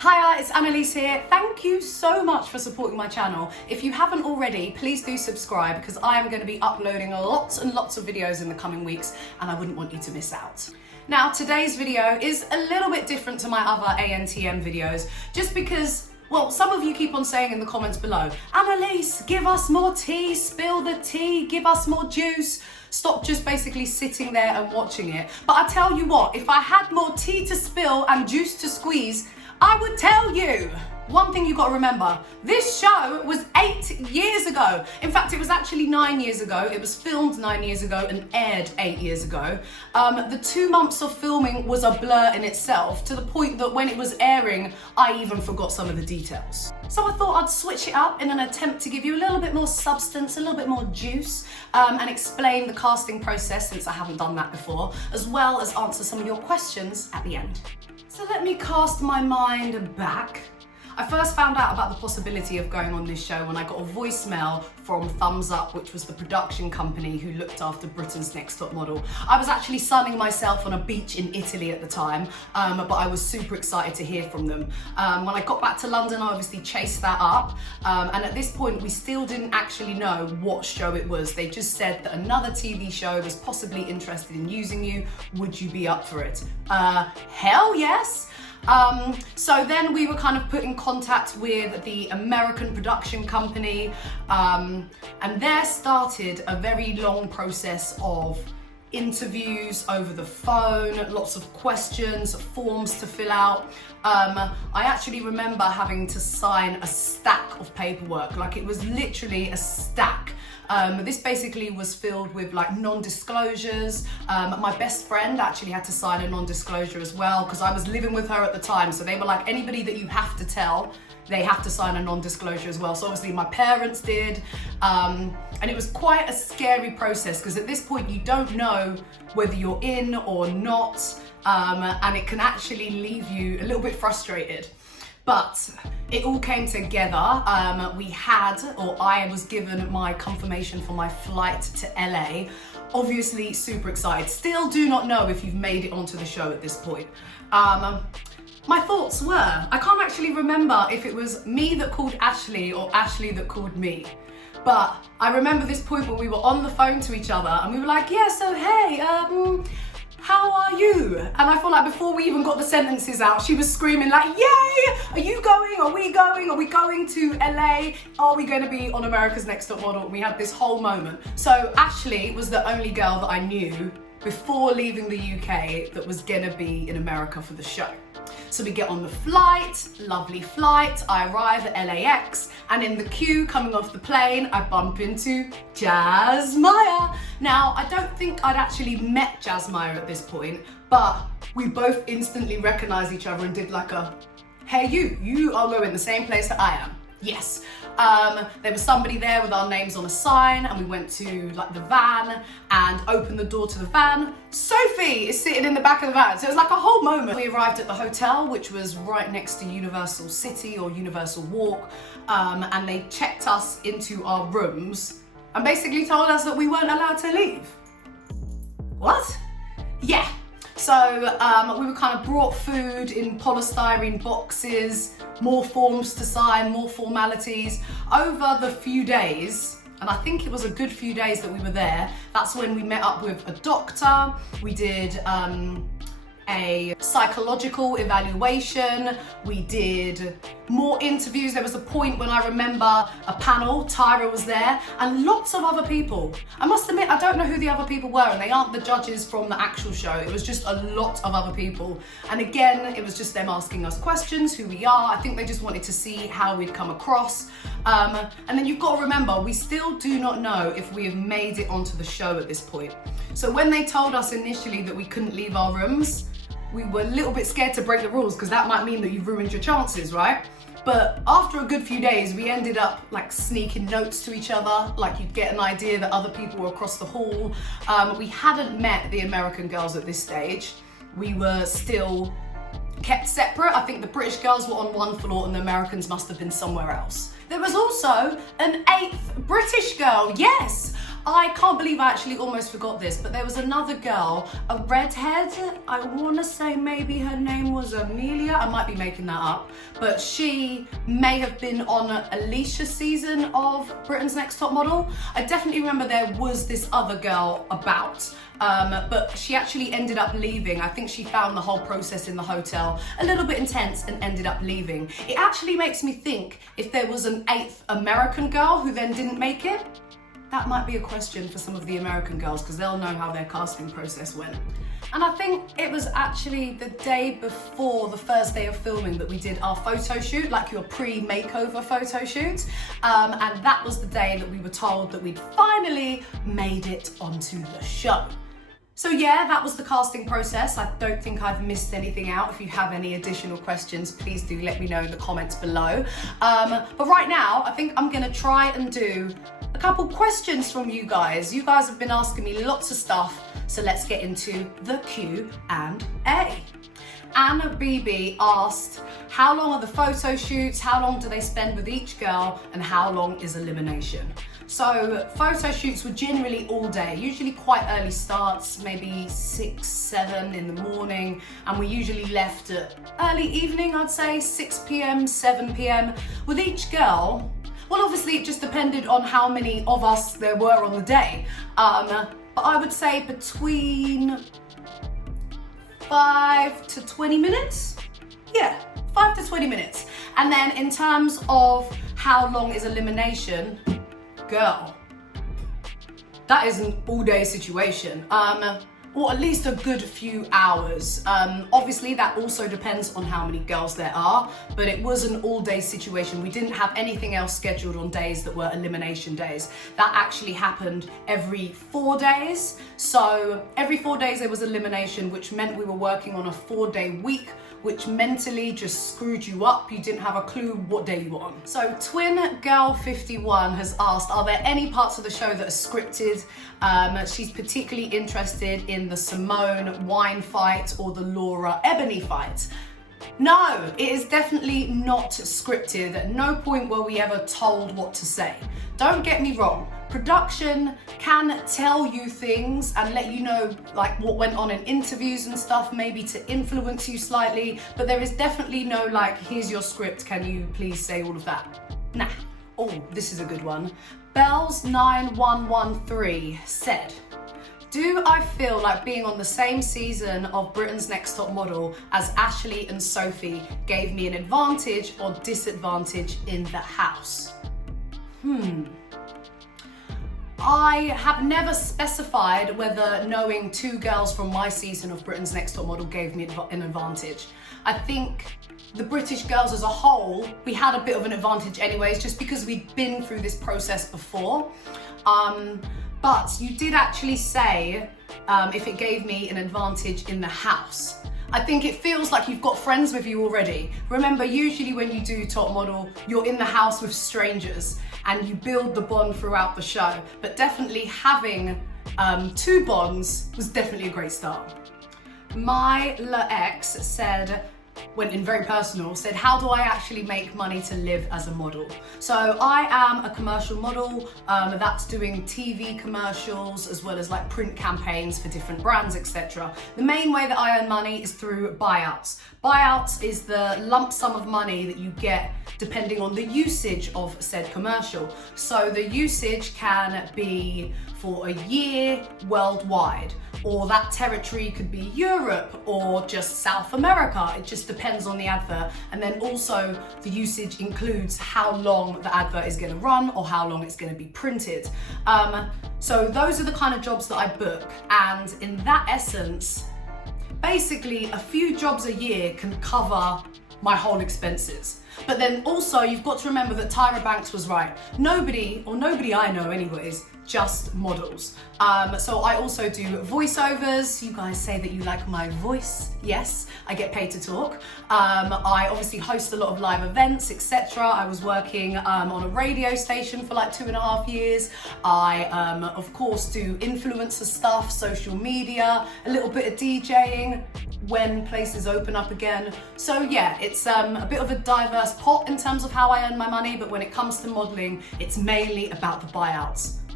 Hiya, it's Annaliese here. Thank you so much for supporting my channel. If you haven't already, please do subscribe because I am going to be uploading lots and lots of videos in the coming weeks and I wouldn't want you to miss out. Now, today's video is a little bit different to my other ANTM videos just because, well, some of you keep on saying in the comments below, Annaliese, give us more tea, spill the tea, give us more juice. Stop just basically sitting there and watching it. But I tell you what, if I had more tea to spill and juice to squeeze, I would tell you. One thing you got to remember, this show was 8 years ago. In fact, it was actually 9 years ago. It was filmed 9 years ago and aired 8 years ago. The 2 months of filming was a blur in itself, to the point that when it was airing, I even forgot some of the details. So I thought I'd switch it up in an attempt to give you a little bit more substance, a little bit more juice, and explain the casting process, since I haven't done that before, as well as answer some of your questions at the end. So let me cast my mind back. I first found out about the possibility of going on this show when I got a voicemail from Thumbs Up, which was the production company who looked after Britain's Next Top Model. I was actually sunning myself on a beach in Italy at the time, but I was super excited to hear from them. When I got back to London, I obviously chased that up, and at this point, we still didn't actually know what show it was. They just said that another TV show was possibly interested in using you. Would you be up for it? Hell yes! So then we were kind of put in contact with the American production company, and there started a very long process of interviews over the phone, lots of questions, forms to fill out. I actually remember having to sign a stack of paperwork, like it was literally a stack. This basically was filled with like non-disclosures. My best friend actually had to sign a non-disclosure as well because I was living with her at the time. So they were like, anybody that you have to tell, they have to sign a non-disclosure as well. So obviously my parents did. And it was quite a scary process because at this point you don't know whether you're in or not. And it can actually leave you a little bit frustrated. But it all came together. I was given my confirmation for my flight to LA. Obviously super excited. Still do not know if you've made it onto the show at this point. My thoughts were, I can't actually remember if it was me that called Ashley or Ashley that called me. But I remember this point when we were on the phone to each other and we were like, yeah, so hey, how are you? And I feel like before we even got the sentences out, she was screaming like, yay! Are you going? Are we going? Are we going to LA? Are we going to be on America's Next Top Model? We had this whole moment. So Ashley was the only girl that I knew before leaving the UK that was gonna be in America for the show. So we get on the flight, lovely flight, I arrive at LAX, and in the queue coming off the plane, I bump into Jazz Meyer. Now, I don't think I'd actually met Jazz Meyer at this point, but we both instantly recognized each other and did like a, hey you are going the same place that I am. Yes. There was somebody there with our names on a sign and we went to like the van and opened the door to the van. Sophie is sitting in the back of the van. So it was like a whole moment. We arrived at the hotel, which was right next to Universal City or Universal Walk, and they checked us into our rooms and basically told us that we weren't allowed to leave. What? Yeah. So we were kind of brought food in polystyrene boxes, more forms to sign, more formalities. Over the few days, and I think it was a good few days that we were there, that's when we met up with a doctor. We did a psychological evaluation. We did more interviews. There was a point when I remember a panel, Tyra was there, and lots of other people. I must admit, I don't know who the other people were, and they aren't the judges from the actual show. It was just a lot of other people. And again, it was just them asking us questions, who we are. I think they just wanted to see how we'd come across. And then you've got to remember, we still do not know if we have made it onto the show at this point. So when they told us initially that we couldn't leave our rooms, we were a little bit scared to break the rules because that might mean that you've ruined your chances, right? But after a good few days, we ended up like sneaking notes to each other, like you'd get an idea that other people were across the hall. We hadn't met the American girls at this stage. We were still kept separate. I think the British girls were on one floor and the Americans must have been somewhere else. There was also an 8th British girl, yes. I can't believe I actually almost forgot this, but there was another girl, a redhead. I want to say maybe her name was Amelia. I might be making that up, but she may have been on Alicia's season of Britain's Next Top Model. I definitely remember there was this other girl about, but she actually ended up leaving. I think she found the whole process in the hotel a little bit intense and ended up leaving. It actually makes me think if there was an 8th American girl who then didn't make it. That might be a question for some of the American girls because they'll know how their casting process went. And I think it was actually the day before the first day of filming that we did our photo shoot, like your pre-makeover photo shoot. And that was the day that we were told that we'd finally made it onto the show. So yeah, that was the casting process. I don't think I've missed anything out. If you have any additional questions, please do let me know in the comments below. But right now, I think I'm gonna try and do a couple questions from you guys. You guys have been asking me lots of stuff, so let's get into the Q&A. Anna BB asked, how long are the photo shoots? How long do they spend with each girl? And how long is elimination? So photo shoots were generally all day, usually quite early starts, maybe 6, 7 in the morning. And we usually left at early evening, I'd say 6 p.m, 7 p.m. With each girl, well, obviously it just depended on how many of us there were on the day. But I would say between 5 to 20 minutes. Yeah, 5 to 20 minutes. And then in terms of how long is elimination, girl, that is an all-day situation. Or at least a good few hours. Obviously that also depends on how many girls there are, but it was an all-day situation. We didn't have anything else scheduled on days that were elimination days. That actually happened every 4 days. So every 4 days there was elimination, which meant we were working on a 4-day week, which mentally just screwed you up. You didn't have a clue what day you were on. So Twin Girl 51 has asked, are there any parts of the show that are scripted? She's particularly interested in the Simone wine fight or the Laura Ebony fight. No, it is definitely not scripted. At no point were we ever told what to say. Don't get me wrong. Production can tell you things and let you know like what went on in interviews and stuff, maybe to influence you slightly, but there is definitely no like, here's your script, can you please say all of that? Nah. Oh, this is a good one. Bells9113 said, do I feel like being on the same season of Britain's Next Top Model as Ashley and Sophie gave me an advantage or disadvantage in the house? I have never specified whether knowing 2 girls from my season of Britain's Next Top Model gave me an advantage. I think the British girls as a whole, we had a bit of an advantage anyways, just because we'd been through this process before. But you did actually say if it gave me an advantage in the house. I think it feels like you've got friends with you already. Remember, usually when you do Top Model, you're in the house with strangers and you build the bond throughout the show. But definitely having 2 bonds was definitely a great start. My ex said, went in very personal, said, how do I actually make money to live as a model? So I am a commercial model, that's doing TV commercials as well as like print campaigns for different brands, etc. The main way that I earn money is through buyouts. Buyouts is the lump sum of money that you get depending on the usage of said commercial. So the usage can be for a year worldwide, or that territory could be Europe or just South America. It just depends on the advert. And then also the usage includes how long the advert is going to run or how long it's going to be printed. So those are the kind of jobs that I book. And in that essence, basically a few jobs a year can cover my whole expenses. But then also you've got to remember that Tyra Banks was right. Nobody I know anyways, just models. So I also do voiceovers. You guys say that you like my voice. Yes, I get paid to talk. I obviously host a lot of live events, etc. I was working on a radio station for like 2.5 years. I, of course, do influencer stuff, social media, a little bit of DJing when places open up again. So yeah, it's a bit of a diverse pot in terms of how I earn my money, but when it comes to modeling, it's mainly about the buyouts.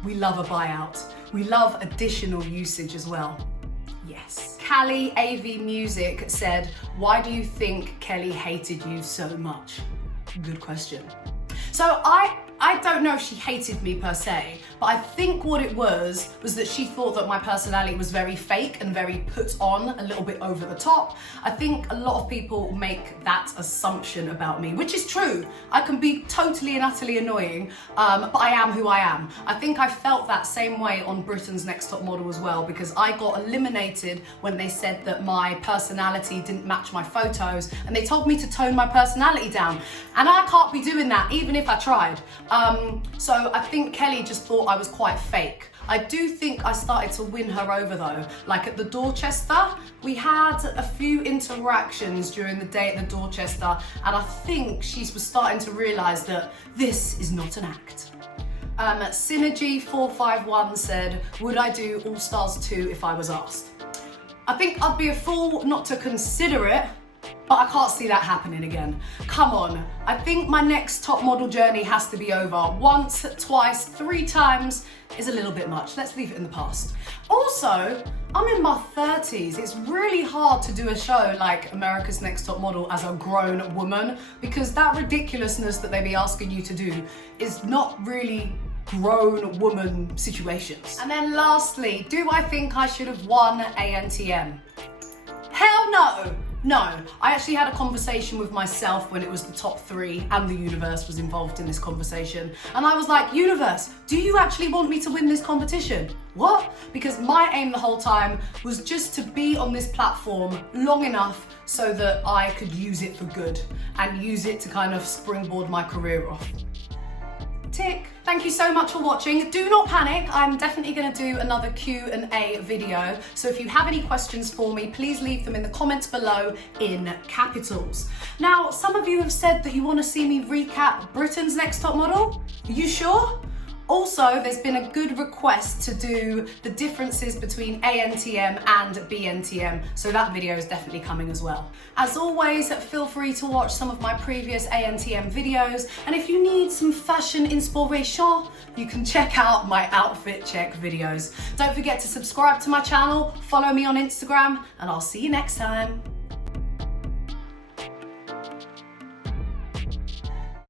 we love a buyout. We love additional usage as well. Yes. Callie AV Music said, why do you think Kelly hated you so much? Good question. So I don't know if she hated me per se, but I think what it was that she thought that my personality was very fake and very put on, a little bit over the top. I think a lot of people make that assumption about me, which is true. I can be totally and utterly annoying, but I am who I am. I think I felt that same way on Britain's Next Top Model as well, because I got eliminated when they said that my personality didn't match my photos, and they told me to tone my personality down. And I can't be doing that, even if I tried. So I think Kelly just thought I was quite fake. I do think I started to win her over though. Like at the Dorchester, we had a few interactions during the day at the Dorchester, and I think she was starting to realise that this is not an act. Synergy451 said, would I do All Stars 2 if I was asked? I think I'd be a fool not to consider it, but I can't see that happening again. Come on, I think my next top model journey has to be over. Once, twice, 3 times is a little bit much. Let's leave it in the past. Also, I'm in my 30s. It's really hard to do a show like America's Next Top Model as a grown woman, because that ridiculousness that they be asking you to do is not really grown woman situations. And then lastly, do I think I should have won ANTM? Hell no! No, I actually had a conversation with myself when it was the top 3 and the universe was involved in this conversation. And I was like, universe, do you actually want me to win this competition? What? Because my aim the whole time was just to be on this platform long enough so that I could use it for good and use it to kind of springboard my career off. Tick. Thank you so much for watching. Do not panic. I'm definitely going to do another Q&A video. So if you have any questions for me, please leave them in the comments below in capitals. Now, some of you have said that you want to see me recap Britain's Next Top Model. Are you sure? Also, there's been a good request to do the differences between ANTM and BNTM, so that video is definitely coming as well. As always, feel free to watch some of my previous ANTM videos, and if you need some fashion inspiration, you can check out my outfit check videos. Don't forget to subscribe to my channel, follow me on Instagram, and I'll see you next time.